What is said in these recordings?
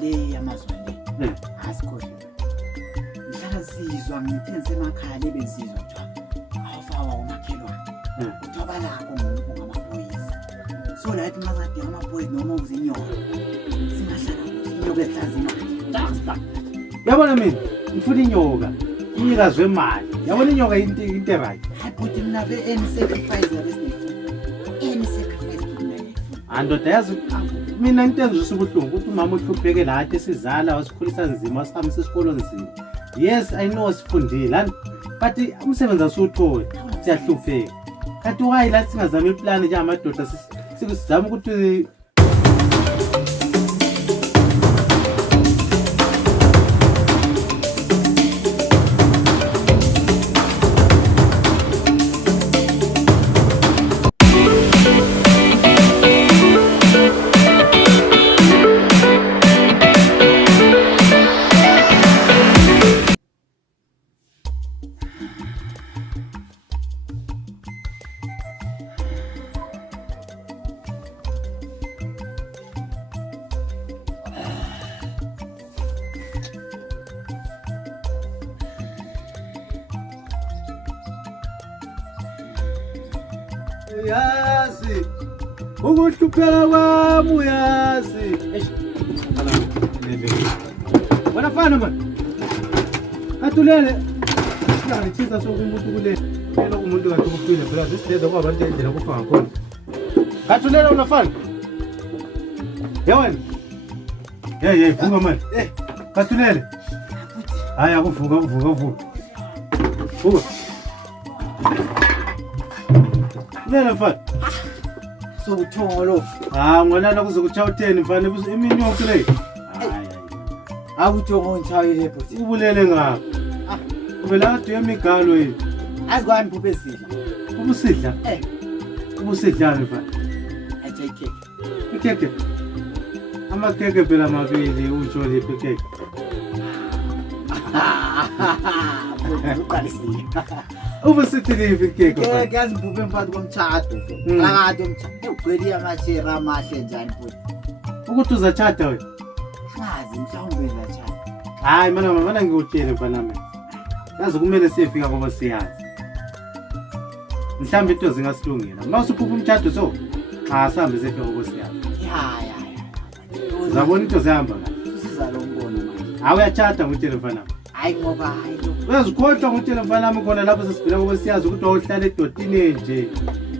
le yamazwane asikhohle ngihlala sizwa ngithenze emakhaya lebenzizwa kuthiwa awufawa umakhelwane uthoba lakho ngamaphoyisa so la ethi mazade amaphoyisa noma uzinyoka singahlala inyoka ehlanza imali yabona mina ngifuna inyoka inikazwe imali yabona inyoka into right hayi mina ve any sacrifice labesifuna any sacrifice mina andoda yazi mina ngitenzisa ubuhlungu ukuthi umama uhlupheke la ade sizala wasikhulisa nzima wasihambisa esikolo nzima yes I know sifundile but umsebenzi asuthole siyahlupheka kanti why la singazama iplan nje amadoda sizama ukuthi yazi ukuhlupheka kwami uyazi wena fana man atulele ngithiza sokumuntu kule phela umuntu kathi ukufika phela sisideza kwabantu endlela kufa ngakhona atulele unafana yewena hey vuka man atulele haya kuvuka vuka Nela mfana. So uthongolo. Ngona la kuzokucha u10 mfana imini yonke le. Hayi. Akuthongo nchayo lepho. Ubulele ngapha. Ubela kade yemigalo yini? Azikwani phuphe sidla. Ubusidla? Ubusidla mfana. Athi cake. Ikeke. Amakeke phela mabili utsho lephi ikeke. Uqalisile. Ubusithilive ikeke. Yazi phuphe mfana komthatho. Akade umthatho. Ugcwele amashera amahle njani futhi. Ukuthi uzachata wena. Ngazi mhlawumbe uzachata. Hayi mana ngikutshele mfana mina. Yazi kumele siyefika ngoba siyazi. Mhlambe into zingasilungela. Mawusuphupha umthatho so asambe sefika ngoba siyazi. Ya. Uzabona into zihamba la. Usiza lo mbono manje. Awuyachata ngutshele mfana. Hayi ngoba hayi. Uyazikhohlwa ngutshele mfana wami khona lapho sesibhila ngoba siyazi ukuthi awuhlala edotini nje.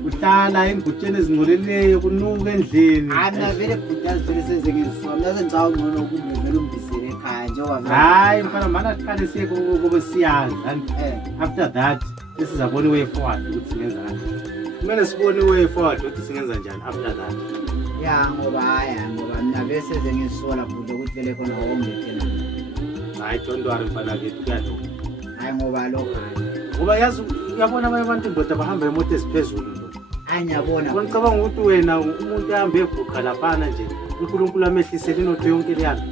Uhlala engutsheni ezingcoleleyo kunuka endlini. Mina vele bhudazi vele senze ngiziswa. Mina sengicawa ngcono ukuthi vele umbisele ekhaya njengoba vele. Hayi mfana mana siqale siye ngoba siyazi and after that sesizabona way forward ukuthi singenza kanjani. Kumele sibone way forward ukuthi singenza njani after that. Ya ngoba mina vele senze ngizisola futhi ukuthi vele khona wongethe. Hayi don't worry mfana kethu kuyalo. Hayi ngoba lo hayi. Ngoba yazi uyabona abanye abantu ndoda bahamba emoto eziphezulu. Ngiyabona. Ngicabanga ukuthi wena umuntu ahambe ebhuqa laphana nje uNkulunkulu amehlisele inotho yonke leyana.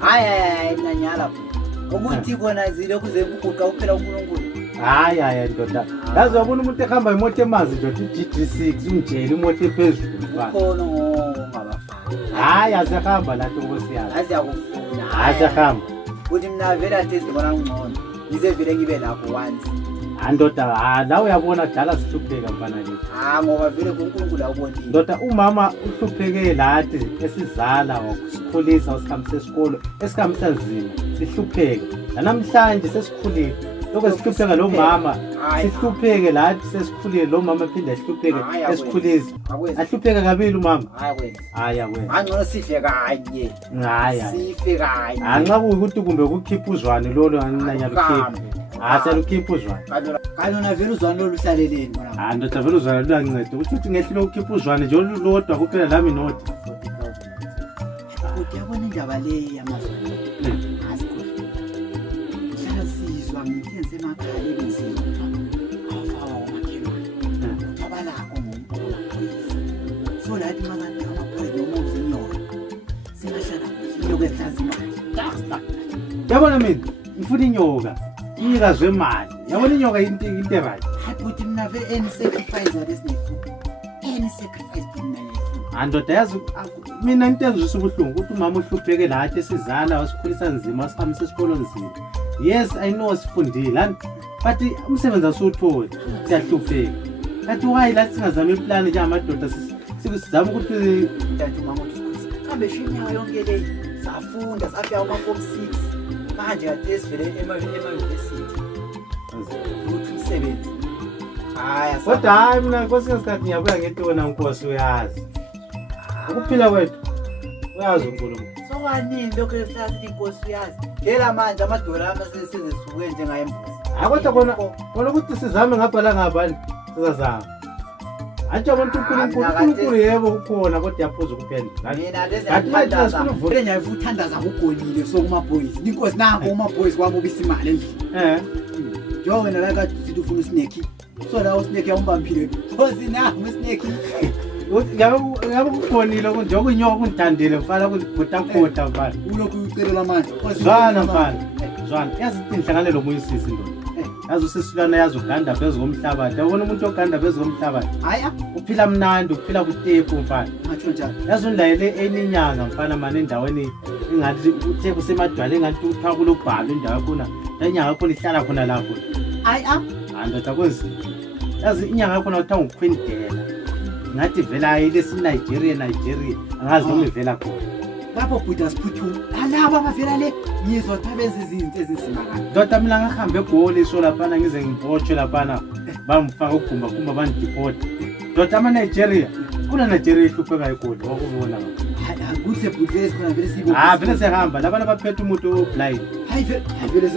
Hayi nanyala ukuthi khona zilokhu zebuguqa uphela uNkulunkulu. Hayi ndoda. Yazi wabona umuntu ehamba imoto emanzi nje uGT6 umjele imoto ephezulu mfana. Khona ngabafana. Hayi asihamba lapho ngosiyazi. Asiyakufuna. Asihamba. Ukuthi mina vele athi sibona ngcono. Ngize vele ngibe lapho once. Ndoda la uyabona dala sihlupheka mfana lethu. Ngoba vele uNkulunkulu awubonile. Ndoda umama uhlupheke lathi esizala wakusikhulisa wasihambisa esikolo esikhambisa nzima sihlupheke. Namhlanje sesikhulile. Lokho sihlupheka lo mama sihlupheke lathi sesikhulile lo mama phinde ehlupheke esikhulisa. Ahlupheka kabili umama. Hayi wena. Angcono sidle kanye. Sife kanye. Anxa ukuthi kumbe kukhipha uzwane lolo ananyala ukhipha. Aselukhipha uzwane. Kalona vele uzwane loluhlaleleni bona. Ndoda vele uzwane luyanceda ukuthi ngehlile ukhipha uzwane nje olulodwa kuphela lami noti. Ukuthi yabona indaba le yamazwane. Asikhohle. Ngihlala sizwa ngithenze emakhaya lebenzizwa awufawa umakhelwane. Uthoba lakho ngamaphoyisa. So la ethi mazade amaphoyisa noma uzinyoka. Singahlala inyoka ehlanza imali. Yabona mina ngifuna inyoka. Inikazwe imali. Yabona inyoka into right. Hayi mina vele any sacrifice labesifuna. Any sacrifice mina ngiyifuna. Ndoda yazi mina into engizwisa ubuhlungu ukuthi umama uhlupheke lathi esizala wasikhulisa nzima wasihambisa esikolweni nzima. Yes, I know sifundile but umsebenzi asuwutholi siyahlupheka. Kanti why la singazama iplan nje amadoda sizama ukuthi kanti mama uthi kambe shinyaka yonke le safunda safika uma form 6 manje kade esivele ema-university ukuthi umsebenzi haya kodwa hayi mina kwesinye isikhathi ngiyabuya ngithi wena Nkosi uyazi ukuphila kwethu uyazi uNkulunkulu sowanini lokho esihlathi Inkosi uyazi ngela manje amadola ami sesizisuke njengayembuzi kodwa khona ukuthi sizame ngabhala ngabani sizazama Antsho abantu uNkulunkulu yebo ukhona kodwa yaphuza ukuphendula. Mina leziyathandaza. Vele ngiyafuthandaza ugonile sokuma boys. Inkosi nango uma boys kwabo bisimali endlini. Njengoba wena la kade sithi ufuna snake. So la snake yawumbambile. Khosi nango snake. Ngabe ukhonile njengoba inyoka ungithandile mfana ukubhutakhuta mfana. Ulokhu ucelela manje. Zwana mfana. Zwana. Yazi inhlanganelo omunye isisi ndoda. Yazi usesulana yazi uganda phezulu komhlabathi. Yabona umuntu oganda phezulu komhlabathi. Hayi uphila mnandi uphila kutepu mfana. Ngatsho njalo. Yazi unilayele eninyanga mfana manje endaweni engathi uthe kusemadwala engathi uthiwa kulobhalo indawo yakhona. Lenyanga yakho ihlala khona lapho. Hayi ndoda kwenzi. Yazi inyanga yakho uthiwa nguQueen Dela. Ngathi vela ile Nigeria angazi noma ivela khona. Lapho bhuda siphuthu alaba abavela le ngizwa thabenza izinto ezisimanga. Ndoda mina ngahambe egoli so lapha ngize ngibotshwe lapha bamfaka ugumba bandiport. Ndoda Nigeria kuna Nigeria ihlupheka igoli wakubona hayi kuhle bhuda esikhona vele sibo. Vele sehamba labana baphethe umuntu blind. Hayi vele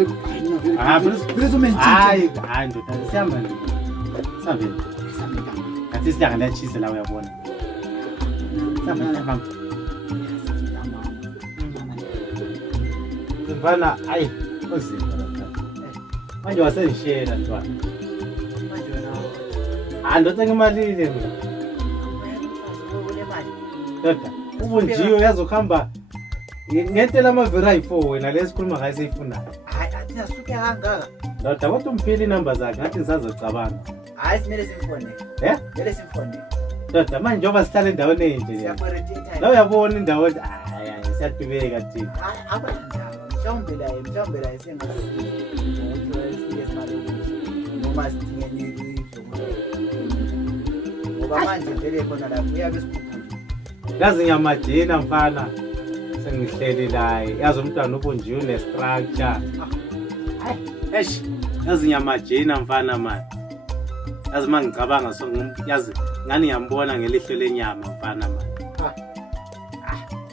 vele somentshithe. Hayi ndoda sihamba nje. Sabela. Kathi sihlanga liyachisa la uyabona. Sihamba. Mfana hayi ozima lapha. Manje wasengishela ntwana. Manje wena ndoda ngimalile mina. Ndoda ubunjiyo yazokhamba ngentela amaviri ayi4 wena lesikhuluma ngayo seyifunayo. Hayi athina suke hangaka. Ndoda kodwa umphili inamba zakhe ngathi ngisazocabanga. Hayi simele simfone. Vele simfone. Ndoda manje njoba sihlala endaweni enje nje. La uyabona indawo hayi siyadubeka thina. Hayi abanjalo. Mhlawumbe la sengasizi ukuthi wesike semali ukuthi noma sidinge nini ngoba manje vele khona lapho uyabe sikhupha. Yazi ngiyamajina mfana sengihleli la yazi umntwana ubunjiwe nestructure. Eish yazi ngiyamajina mfana manje. Yazi mangicabanga so yazi ngani ngiyambona ngelihlo lenyama mfana manje.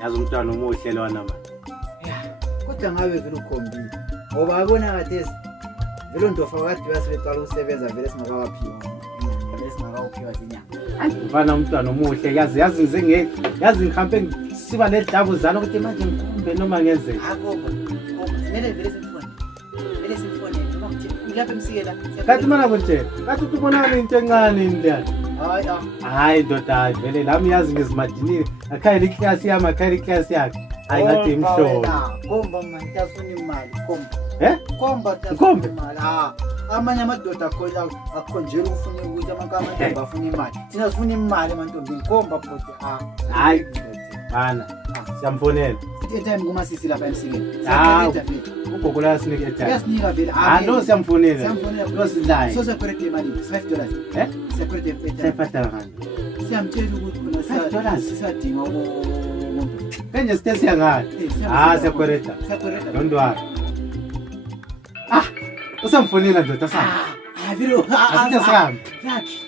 Yazi umntwana umuhle lona manje. Kodwa ngabe vele ukhombile ngoba abona kathesi vele ndofa kade uyasibeqala ukusebenza vele singakawaphiwa vele singakawuphiwa zinyanga. Mfana umntwana omuhle yazi ngize yazi ngihambe siba nedlavuzana ukuthi manje ngikhombe noma ngenzeka. Akho simele vele simfone noma kuthi ulapha emsikela. Kathi mana kunje kathi ubonana into encane indlela. Hayi ndoda vele lami yazi ngizimadinile akhaya iclass yami akhaya iclass yakhe. Hayi ngathi imhlobo. Komba manje tasifuna imali komba. Komba tasifuna imali. Amanye amadoda akhonjela ufuna ukuthi amantombi afuna imali. Thina sifuna imali amantombi komba futhi hayi bana siyamfonela. Time kuma sisi lapha emsikeni. Ugogo la sinike time. Uyasinika vele. No siyamfonela. No sidlaye. So sekurete imali $5. Sekurete $5. Siyamtshela ukuthi khona $5 sisadinga umuntu. Kenje stesi yangani? Siyakwereta. Don't worry. Usamfonela ndoda sana. Vilo. Asithe sihambe. Yakhi.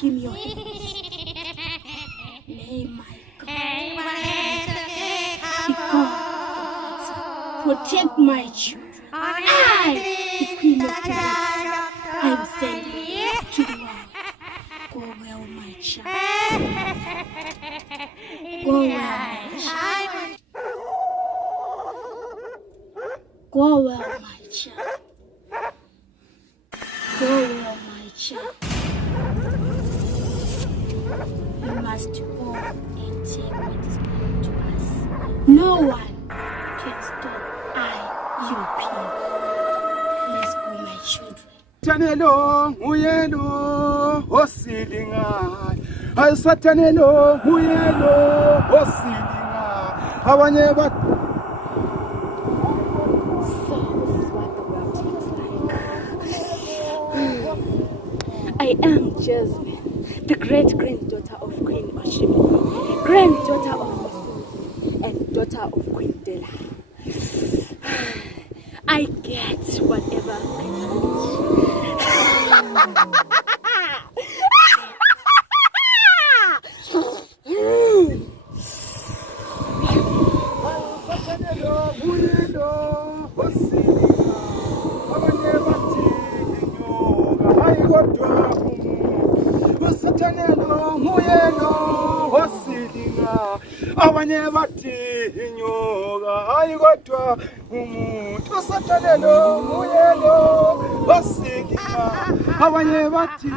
Give me your hands. May God protect my children. I, the Queen of Kings, I will send you to the world. Go well, my child. Go well, my child. Go well, my child. Go well. No one can stop your people. Let's go, my children. Tanelo nguyelo osilinga ayisatanelo nguyelo osilinga abanye bat So this is what the world looks like. I am Jasmine, the great-granddaughter of Queen Oshimili, granddaughter of Osimili, and daughter of Queen Dela. I get whatever I want. abanye bathi inyoka hayi kodwa umuntu osatanelo nguyelo osilinga abanye bathi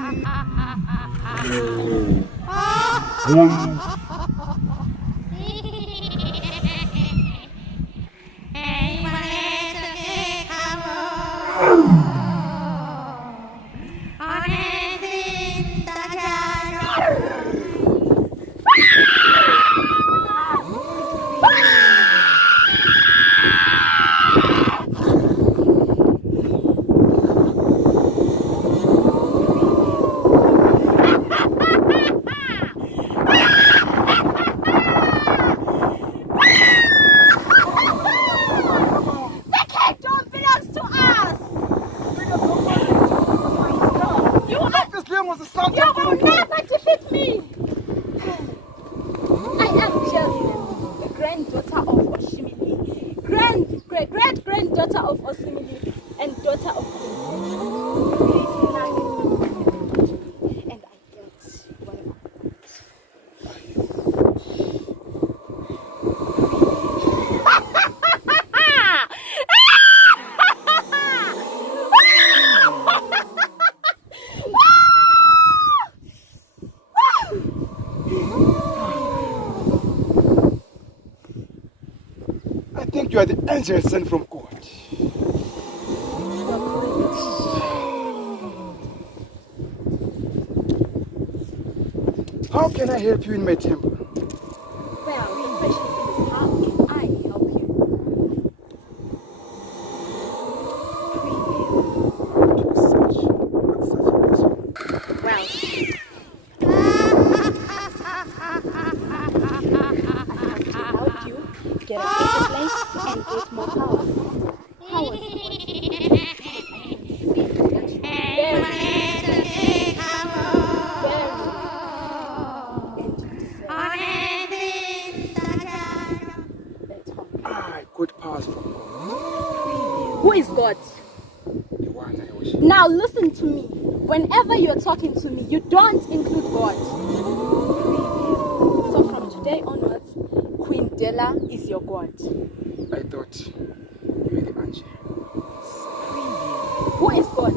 Great-granddaughter of Osimili and daughter of Queen. And I get whatever I think you are the angel sent from God. How can I help you in my temple? Well, the question is, how can I help you? Well, I have to help you get a better place and get more power. How was it? Good powers from God. Who is God? The one I worship. Now listen to me. Whenever you're talking to me, you don't include God. So from today onwards, Queen Dela is your God. I thought you were the angel. Who is God?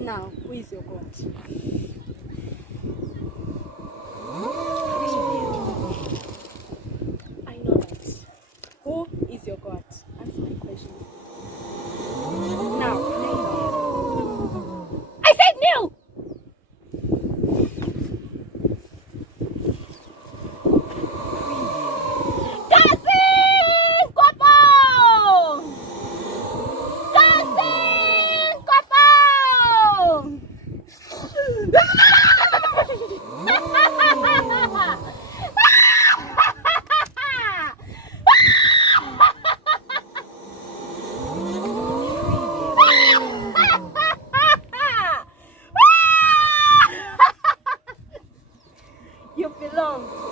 Now, who is your God? I know that. Who is your God? Answer my question. Now, name. I said no! Cousin Kopo! Cousin Kopo! You belong to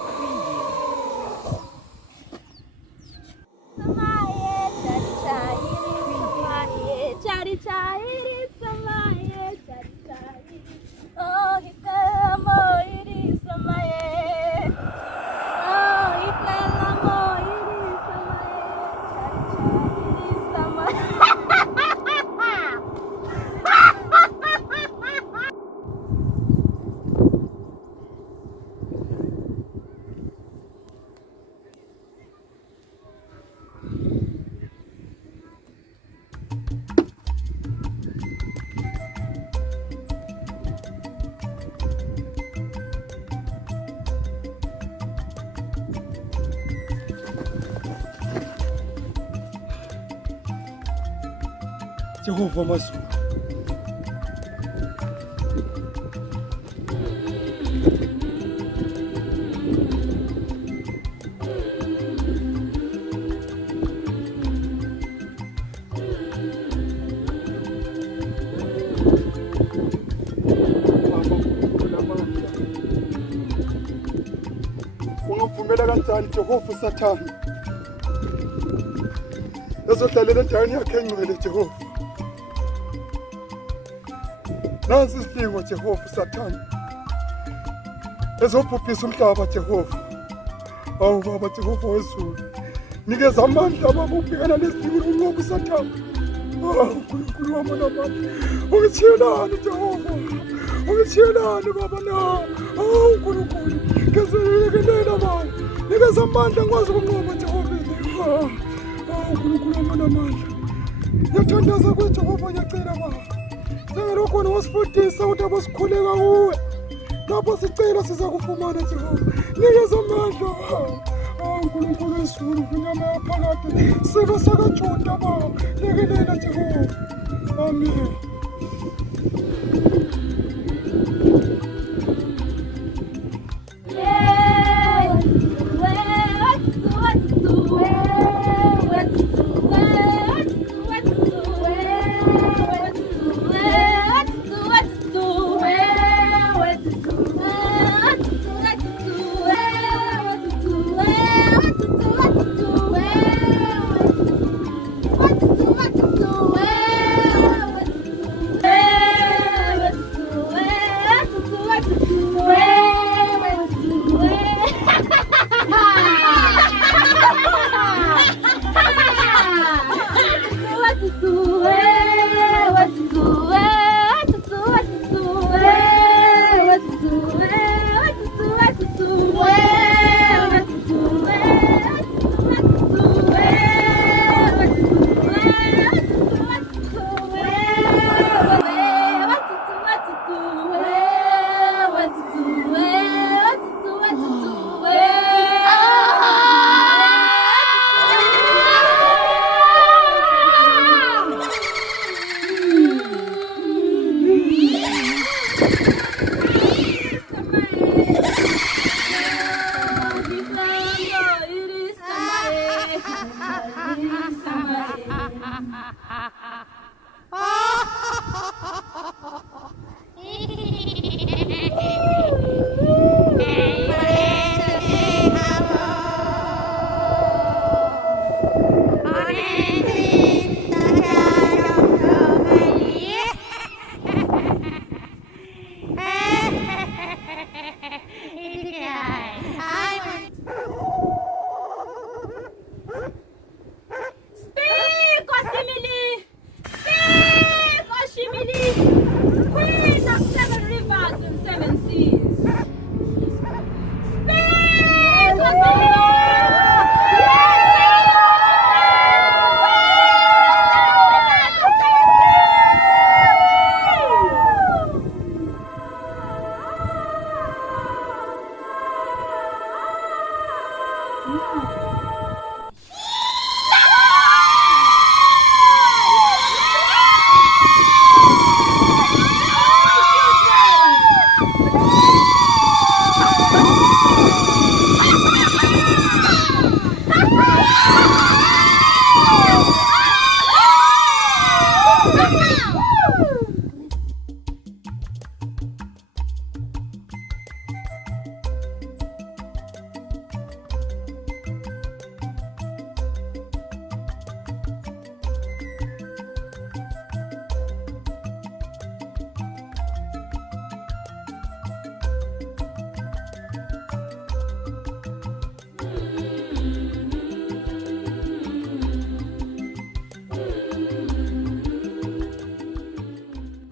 Jehova Mazulu. Ungavumela kanjani Jehova uSathane ezodlalela endaweni yakhe engcwele Jehova? Nansi isilingo Jehova uSathane ezobhubhisa umhlaba Jehova. Awu Baba Jehova wezulu, nikeza amandla ababubhekana nesilingo unqoba uSathane. Awu uNkulunkulu wami namandla, ungithiyelani Jehova, ungithiyelani Baba na. Awu uNkulunkulu, ngezelelekelela Baba, nikeza amandla ngikwazi ukunqoba Jehova. Awu uNkulunkulu wami namandla, ngiyathandaza kuwe Jehova, ngiyacela Baba, njengalokho wasifundisa ukuthi abasikhuleka kuwe, lapho sicela siza kufumana Jehova. Nikeza amandla awu uNkulunkulu wezulu, inyama yaphakade siko sakaJuda Baba, lekelela Jehova. Amen.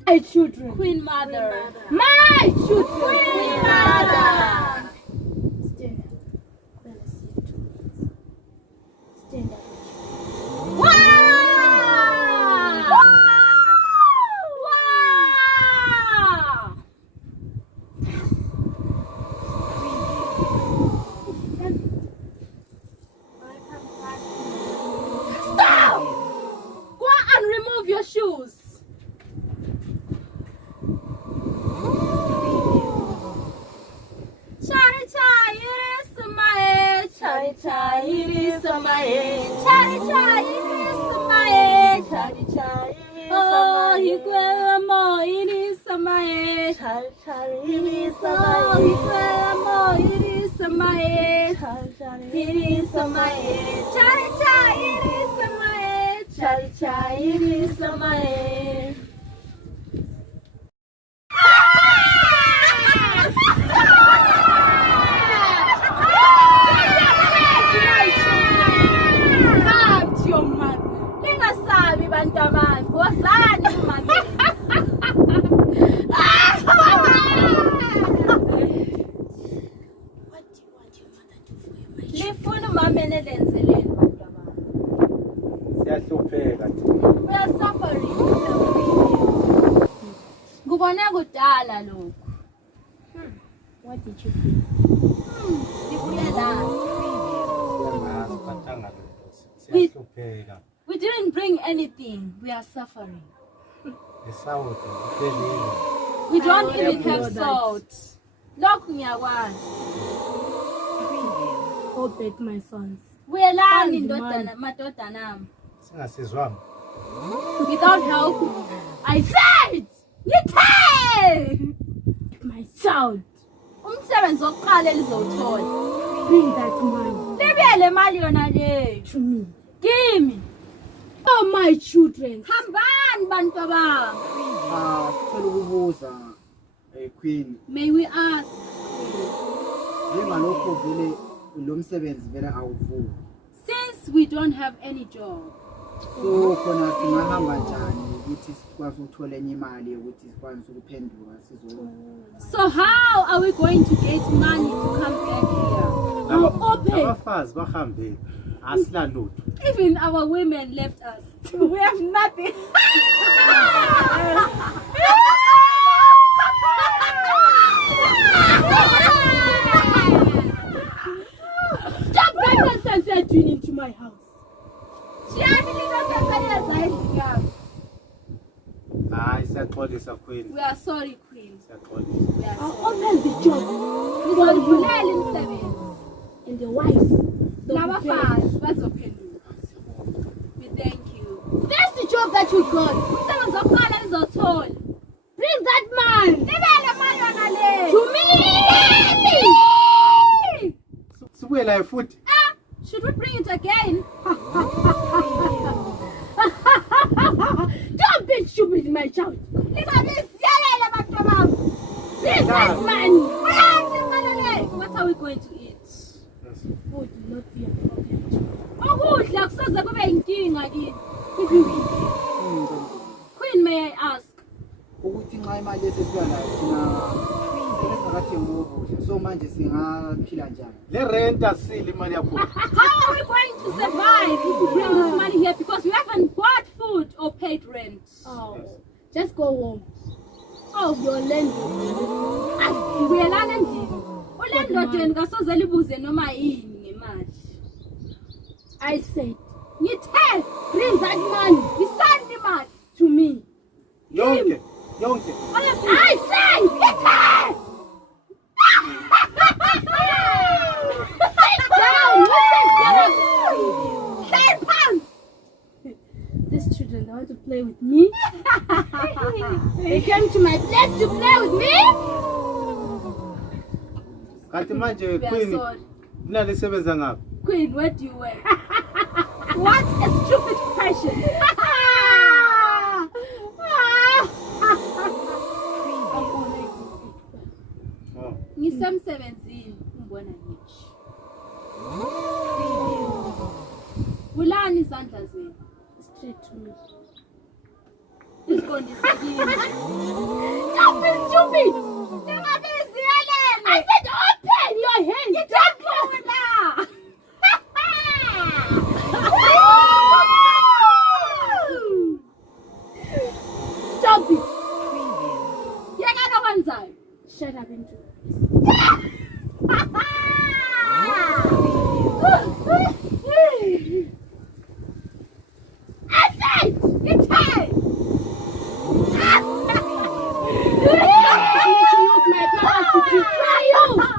My children. Queen Mother. My children. Queen Mother. Stand up. Let us see your children. Stand up. Wow! Wow! Stop! Go and remove your shoes. Chari chari samaye, chari chari Oh, Hikwemo, it is Samae. chari chari Oh, samaye, Hikwemo, it is Samae. chari It is Samae. Chai chai, it is Samae. Chai chai, it is Samae. Come to your mother. Lingasabi bantaman, wosani mother. What do you want your mother to do for you, my child? lifuna umamene lenzeleni bantabami. Siyahlupheka. We are suffering. Ngubone kudala lokhu. What did you do? Ngibuye la. Siyangazi bathanga lento. Siyahlupheka. We didn't bring anything. We are suffering. Esawude kuphelile. We don't I even know have that. salt. Lokhu ngiyakwazi. Obey my sons. Buyelani Find ndodana madodana ami. Singasizwanga. Without help. I said! Ngithe! My child, Umsebenzi wokuqala elizowuthola. bring that money Libuye le mali yona le. to me. Kimi. Oh, my children. Hambani bantu bami. Sicela ukubuza Queen, May we ask, njengalokho vele lo msebenzi vele awuvuki. since we don't have any job, So khona singahamba njani ukuthi sikwazi ukuthola enye imali yokuthi sikwazi ukuphenduka sizo. so how are we going to get money to come back here? Abafazi bahambile. Asilalutho. Even our women left us. We have nothing. Stop that nonsense you're doing into my house. Hayi siyaxolisa Queen. We are sorry, Queen. Siyaxolisa. We are I'll sorry. open the job Ngizolivulele imisebenzi. and the wives. Nabafazi bazophenduka. We thank you. That's the job that you got. Umsebenzi wokuqala nizothola. Bring that man Libele mali yona le. to me. Sibuye la futhi. Should we bring it again? Don't be stupid, my child. Lizabisiyelele bantu bami. Bring that man. What are we going to eat? Food will not be a problem. Ukudla kusoze kube inkinga kini. If you eat, Queen, may I ask? Ukuthi nxa imali esesiya nayo thina sesingathengi ukudla. So manje singaphila njani? Le rent asile imali yakho. How are we going to survive if we bring this money here because we haven't bought food or paid rent? oh, just go home. Oh, your landlord. Asibuyelane endlini. Ulandlodeni kasoze libuze noma yini ngemali. I said, Ngithe, bring that man yisani imali. to me. Yonke. I say, ngithe. Sit down. Listen, pants. These children, they want to play with me. They came to my place to play with me. Kanti manje We are Queen sorry. nalisebenza ngaphi? Queen, where do you work? What a stupid question. Oh. Ngisemsebenzini ngibona nje. Vulani izandla zenu. Straight to me. Isiqondisekile. Don't be stupid. Ningabiziyelene. I said open your hands. Don't close. Ngidla. Stop it. Yekela kwenzayo. Shut up and do it. I said, ngithe. You use my powers to destroy you.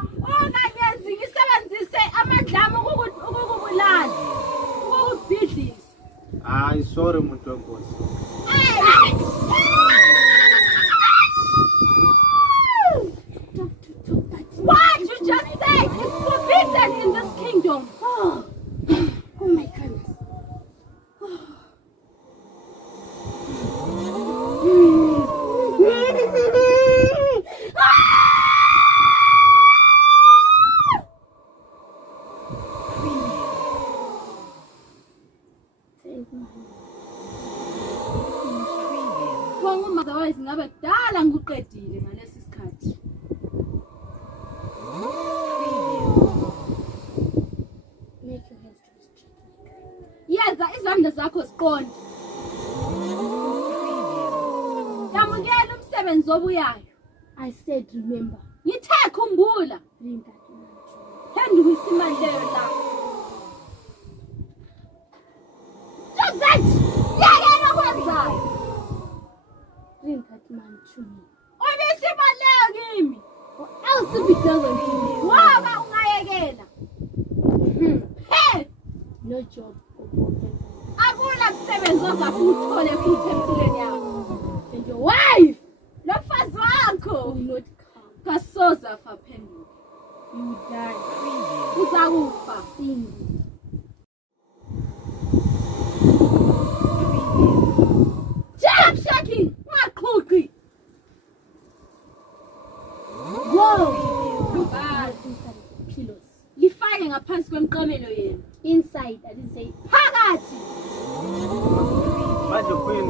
Hayi sorry muntu wenkosi. What you just said is forbidden in this kingdom. Oh my goodness. Otherwise ngabe kudala ngikuqedile ngalesi sikhathi. Make your hands to the street. Yenza izandla zakho ziqonde. Yamukela umsebenzi obuyayo. I said remember. Ngithe khumbula. Bring that man to Phendukisa imali leyo la. Stop that! Yekela okwenzayo. bring that man to me. Obisi imali leyo kimi. Or else if it doesn't bring me, Ngoba ungayekela. Hey! no job or problem. Akula msebenzi ozafuna uthole futhi empilweni yakho. And your wife Nomfazi wakho will not come. kasoza afa phenduka. You will die. Uzakufa. Single. Jab shaking. Ungaxoxi. Whoa! Bye. Inside the pillows. Lifake ngaphansi kwemqamelo yenu. Inside, I didn't say Phakathi. Manje Queen,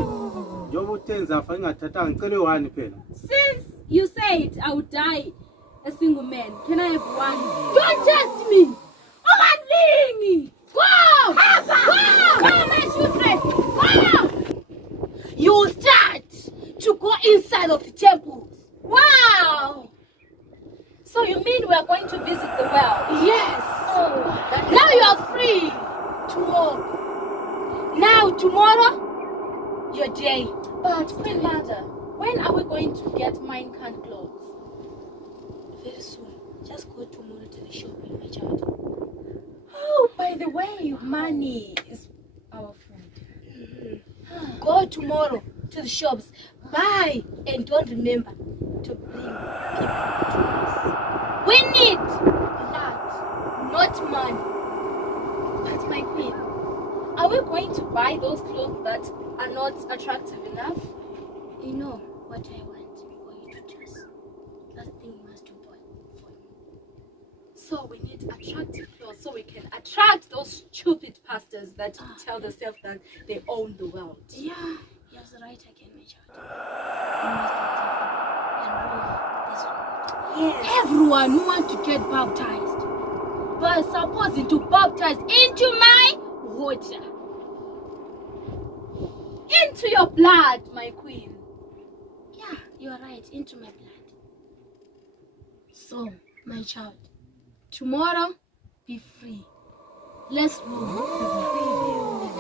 njengoba utenza afa ingathathanga ngicela one phela. Since you said I would die a single man, can I have one? Don't test me! Unganlingi! Go! Go! Go, my children! Go! you start to go inside of the temple. Wow! So you mean we are going to visit the well? Yes. Oh, Now you are free to walk. Now tomorrow, your day. But Queen Mother, when are we going to get Minecraft clothes? Very soon. Just go tomorrow to the shopping, my child. Oh, by the way, money is our friend. Go tomorrow to the shops, buy, and don't remember to bring people to us. We need blood, not money. But my queen, are we going to buy those clothes that are not attractive enough? You know what I want for you to dress. That thing you must do for me. So we need attractive clothes so we can attract those stupid pastors that tell themselves that they own the world. Yeah, yes, right again, my child. You must be careful and rule this world. Yes. Everyone who wants to get baptized, but supposed to baptize into my water. Into your blood, my queen. Yeah, you are right, into my blood. So, my child, tomorrow, be free. Let's rule the world.